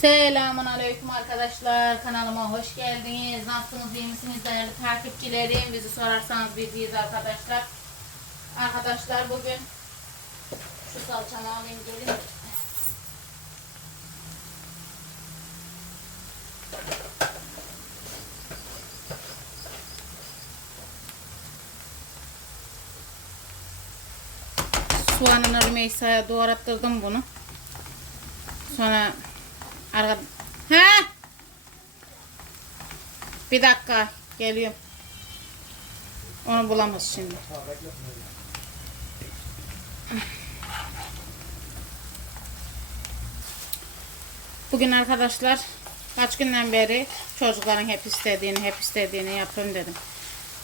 Selamun Aleyküm arkadaşlar. Kanalıma hoş geldiniz. Nasılsınız, iyi misiniz değerli takipçilerim? Bizi sorarsanız biz iyiyiz arkadaşlar. Arkadaşlar bugün şu salçamı alayım gelin. Soğanını Rümeysa'ya doğrattırdım bunu. Sonra arka... Ha? Bir dakika geliyorum. Onu bulamaz şimdi. Bugün arkadaşlar kaç günden beri çocukların hep istediğini hep istediğini yapayım dedim.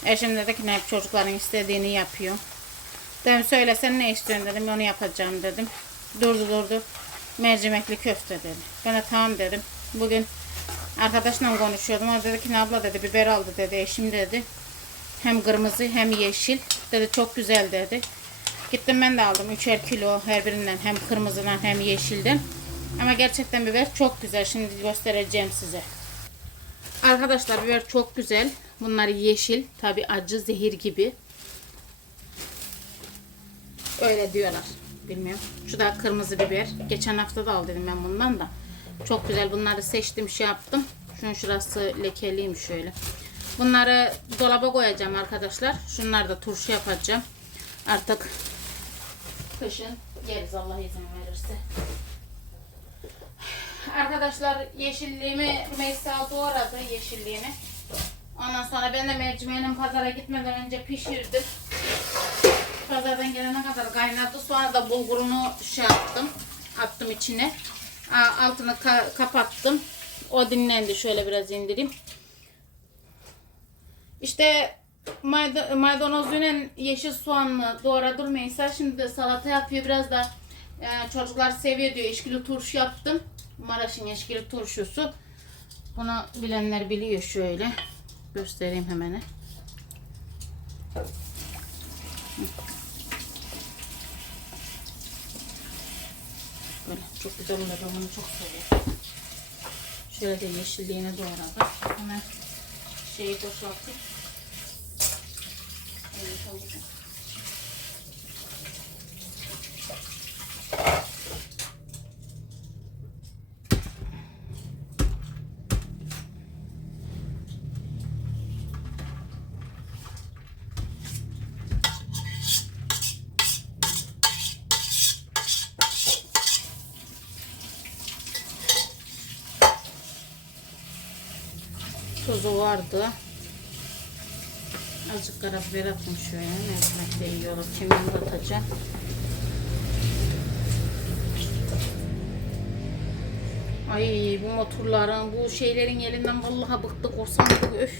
Eşim dedi ki ne hep çocukların istediğini yapıyor. Dedim söylesen ne istiyorsun dedim onu yapacağım dedim. Durdu durdu. Mercimekli köfte dedi. Ben de tamam dedim. Bugün arkadaşla konuşuyordum. O dedi ki ne abla dedi biber aldı dedi eşim dedi. Hem kırmızı hem yeşil. Dedi çok güzel dedi. Gittim ben de aldım. Üçer kilo her birinden hem kırmızıdan hem yeşilden. Ama gerçekten biber çok güzel. Şimdi göstereceğim size. Arkadaşlar biber çok güzel. Bunlar yeşil. Tabi acı zehir gibi. Öyle diyorlar. Bilmiyorum. Şu da kırmızı biber. Geçen hafta da al dedim ben bundan da. Çok güzel. Bunları seçtim şey yaptım. Şunun şurası lekeliyim şöyle. Bunları dolaba koyacağım arkadaşlar. Şunları da turşu yapacağım. Artık kışın yeriz Allah izin verirse. Arkadaşlar yeşilliğimi Rümeysa doğradı yeşilliğini. Ondan sonra ben de mercimeğinin pazara gitmeden önce pişirdim. Pazardan gelene kadar kaynadı. Sonra da bulgurunu şey yaptım. Attım içine. Altını ka- kapattım. O dinlendi. Şöyle biraz indireyim. İşte mayda- maydanozuyla yeşil soğanlı doğradım Meysa. Şimdi de salata yapıyor. Biraz da e, çocuklar seviyor diyor. Eşkili turşu yaptım. Maraş'ın eşkili turşusu. Bunu bilenler biliyor şöyle. Göstereyim hemen. Böyle çok güzel oluyor. Ben bunu çok seviyorum. Şöyle de yeşilliğine doğradım. Hemen şeyi boşaltıp Evet, olacak. Tuzu vardı. Azıcık karabiber attım şöyle. Mercimek de iyi olur. Kimyon da atacağım. Ay bu motorların, bu şeylerin elinden vallahi bıktık olsam öf.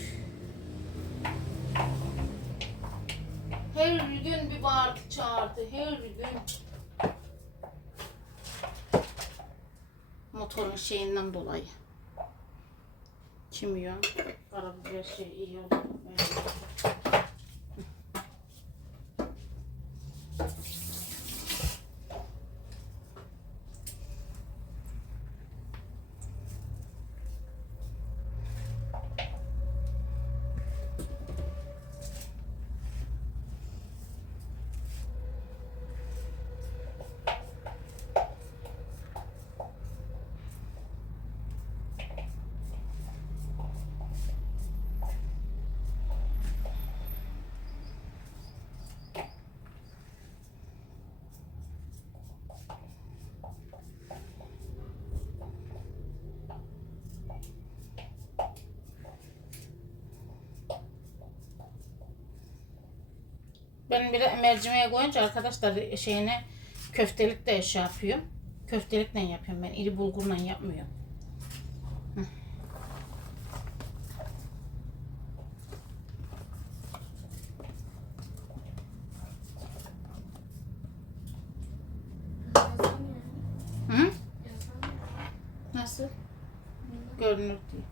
Her gün bir bağırdı çağırdı. Her gün. Motorun şeyinden dolayı. Kimyon, karabiber şey iyi olur. Ben bir de mercimeğe koyunca arkadaşlar şeyine köftelik de şey yapıyorum. Köftelikle yapıyorum ben. iri bulgurla yapmıyorum. Hı. Hı? Nasıl? Görünür diye.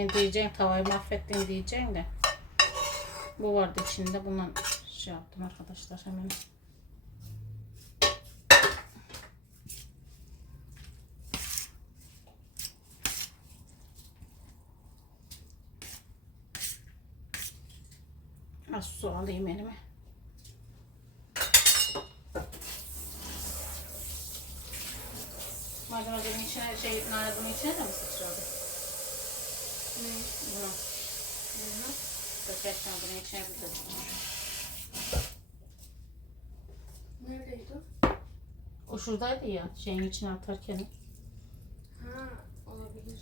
Şimdi diyeceksin tavayı mahvettin diyeceksin de. Bu vardı içinde. Bundan şey yaptım arkadaşlar hemen. Az su alayım elime. Malzemelerin içine, şey, nanenin içine de mi sıçradı? Ne? Bunu. Dökerken bunun içine bir de Neredeydi o? O şuradaydı ya şeyin içine atarken. Ha olabilir.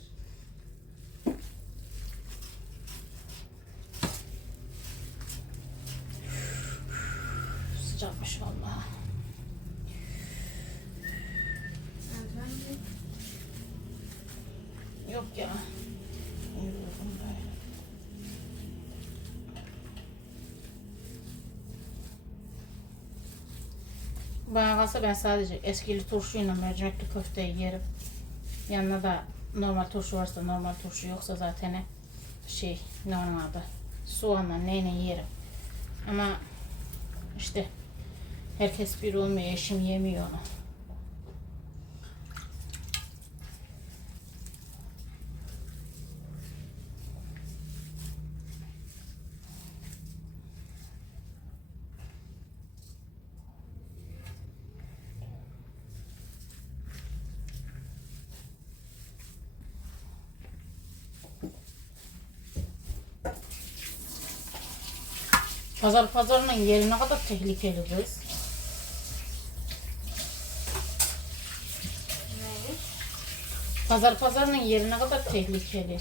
Sıcakmış vallahi. Yok ya. Bana kalsa ben sadece eskili turşuyla mercimekli köfteyi yerim. Yanına da normal turşu varsa normal turşu yoksa zaten şey ne onun adı soğanla neyle yerim. Ama işte herkes bir olmuyor eşim yemiyor onu. Pazar pazarının yeri ne kadar tehlikeli kız. Pazar pazarının yeri ne kadar tehlikeli.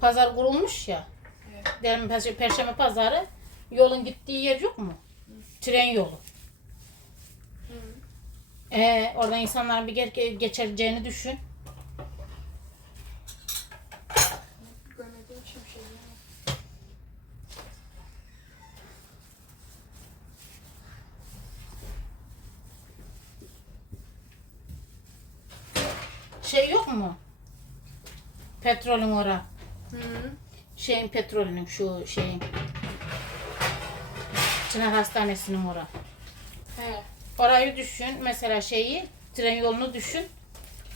Pazar kurulmuş ya. Evet. Diyelim Perşembe, Perşembe pazarı yolun gittiği yer yok mu? Tren yolu. Hı. Ee, oradan insanlar bir ge- geçeceğini düşün. Görmediğim şimşeği. Şey yok mu? Petrolün ora. Hı. Şeyin petrolünün şu şeyin. Çınar Hastanesi'nin ora. He. Orayı düşün. Mesela şeyi, tren yolunu düşün.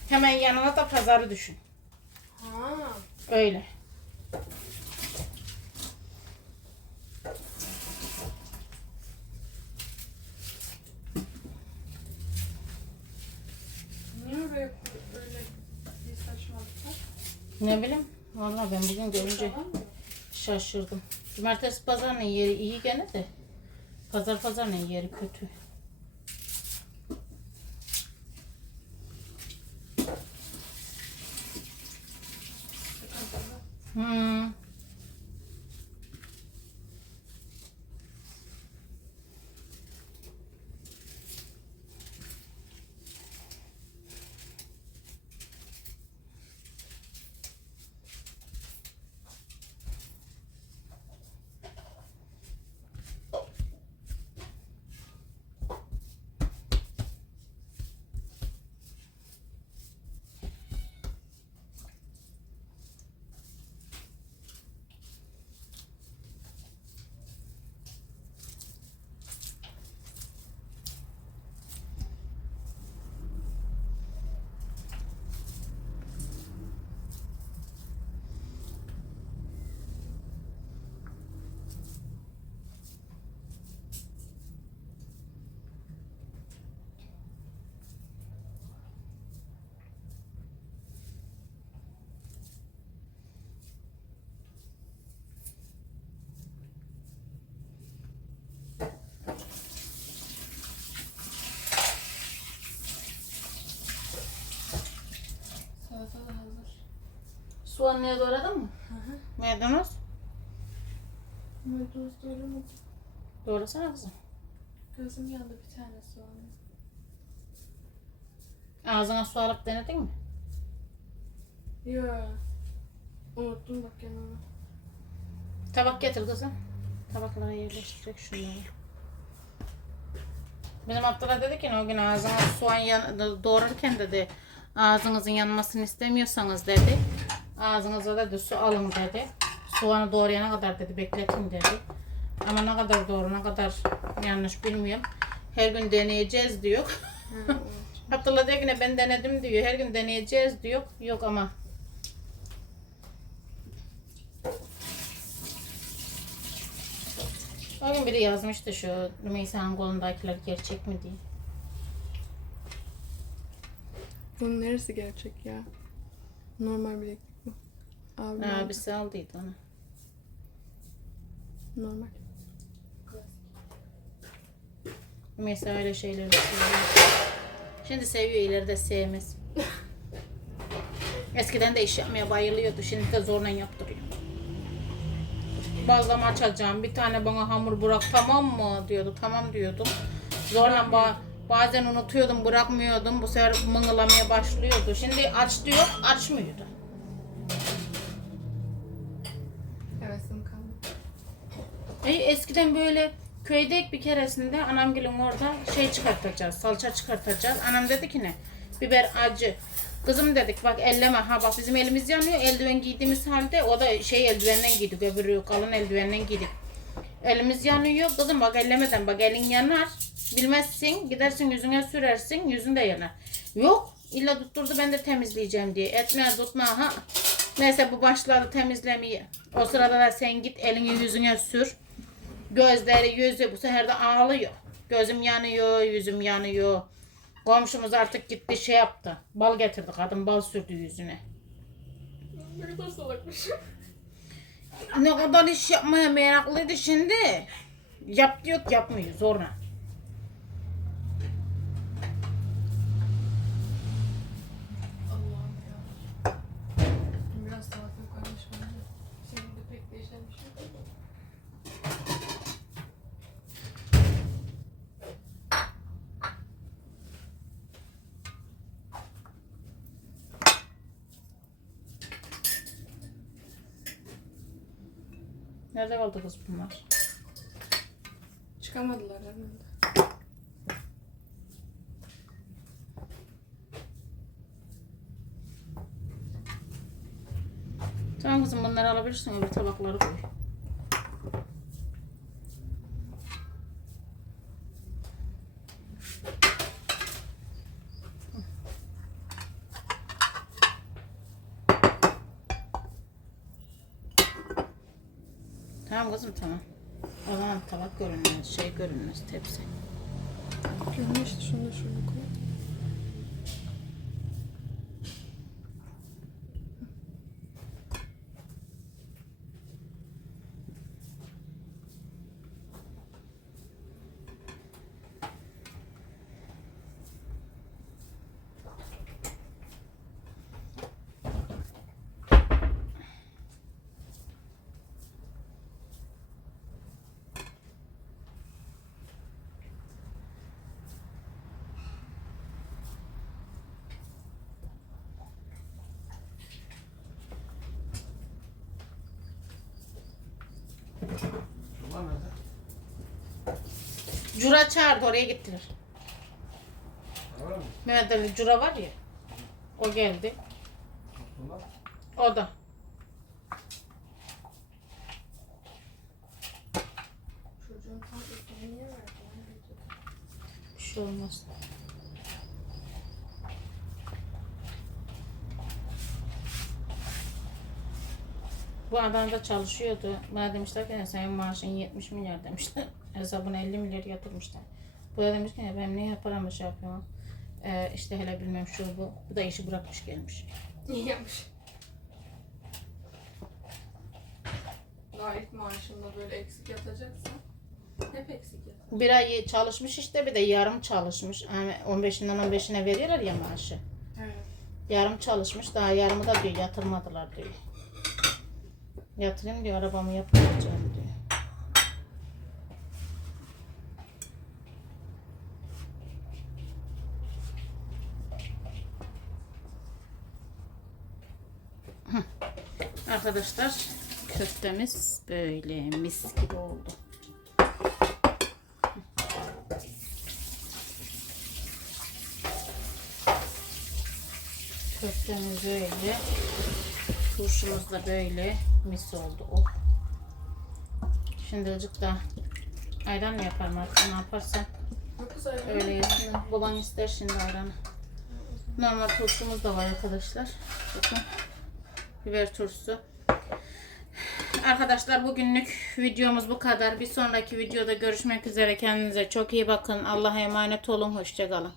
Hemen yanına da pazarı düşün. Ha. Öyle. Niye böyle öyle bir saçmalık var? Ne bileyim. Vallahi ben bugün görünce şaşırdım. Cumartesi pazarının yeri iyi gene de. Pazar pazarının yeri kötü. Hmm. Salata da hazır. Soğanlıya doğradın mı? Hı hı. Maydanoz. Maydanoz doğramadım. Doğrasana kızım. Gözüm yandı bir tane soğanı. Ağzına su alıp denedin mi? Yo. Unuttum bak onu. Tabak getir kızım. Tabaklara yerleştirecek şunları. Bizim Abdullah dedi ki o gün ağzına soğan yan, doğrarken dedi ağzınızın yanmasını istemiyorsanız dedi Ağzınıza dedi su alın dedi. Soğanı doğrayana kadar dedi bekletin dedi. Ama ne kadar doğru ne kadar yanlış bilmiyorum. Her gün deneyeceğiz diyor. Abdullah diyor ki ben denedim diyor. Her gün deneyeceğiz diyor. Yok ama. O gün biri yazmıştı şu Rümeysa'nın kolundakiler gerçek mi diye. Bunun neresi gerçek ya? Normal bileklik bu. Abi Abisi aldıydı onu. normal. Rümeysa öyle şeyleri seviyor. Şimdi seviyor ileride sevmez. Eskiden de iş yapmaya bayılıyordu. Şimdi de zorla yaptırıyor. Bazlama açacağım. Bir tane bana hamur bırak tamam mı diyordu. Tamam diyordum. Zorla ba- bazen unutuyordum bırakmıyordum. Bu sefer mıngılamaya başlıyordu. Şimdi aç diyor açmıyordu. E, eskiden böyle köydeyik bir keresinde anamgilin orada şey çıkartacağız, salça çıkartacağız. Anam dedi ki ne? Biber acı. Kızım dedik bak elleme ha bak bizim elimiz yanıyor eldiven giydiğimiz halde o da şey eldivenden giydik öbürü kalın eldivenden giydik. Elimiz yanıyor kızım bak ellemeden bak elin yanar. Bilmezsin gidersin yüzüne sürersin yüzün de yanar. Yok illa tutturdu ben de temizleyeceğim diye. Etme tutma ha. Neyse bu başladı temizlemeye. O sırada da sen git elini yüzüne sür. Gözleri yüzü bu sefer de ağlıyor. Gözüm yanıyor, yüzüm yanıyor. Komşumuz artık gitti şey yaptı. Bal getirdi kadın bal sürdü yüzüne. Ne kadar salakmış. Ne kadar iş yapmaya meraklıydı şimdi. Yap diyor yapmıyor zorla. Allah'ım ya. Biraz salata koymuş bence. Şimdi de pek değişen bir şey yok. Nerede kaldı kız bunlar? Çıkamadılar herhalde. Tamam kızım bunları alabilirsin öbür tabakları koy. Kızım tamam. O tabak görünmez, şey görünmez, tepsi. İşte şunu şöyle koy. Şunlar nerede? Cura çağırdı oraya gittiler. Var mı? Mehmet Ali Cura var ya. O geldi. O da. Çocuğun tatlısını niye? Bir şey olmaz. Bu Adana'da çalışıyordu. Bana demişler ki senin maaşın 70 milyar demişler. Hesabına 50 milyar yatırmışlar. Bu da demiş ki "Ya ben niye paramı şey yapıyorum? Ee, işte hele bilmem şu bu. Bu da işi bırakmış gelmiş. İyi yapmış. Daha ilk maaşında böyle eksik yatacaksa hep eksik yatar. Bir ay çalışmış işte bir de yarım çalışmış. Yani 15'inden 15'ine veriyorlar ya maaşı. Evet. Yarım çalışmış daha yarımı da diyor yatırmadılar diyor. Yatırayım diyor arabamı yapacağım diyor. Arkadaşlar köftemiz böyle mis gibi oldu. Köftemiz böyle Turşumuz da böyle mis oldu. Oh. Şimdi azıcık da ayran mı yaparım artık ne güzel. öyle yesin. Baban ister şimdi ayranı. Normal turşumuz da var arkadaşlar. Bakın. Biber turşusu. Arkadaşlar bugünlük videomuz bu kadar. Bir sonraki videoda görüşmek üzere. Kendinize çok iyi bakın. Allah'a emanet olun. Hoşçakalın.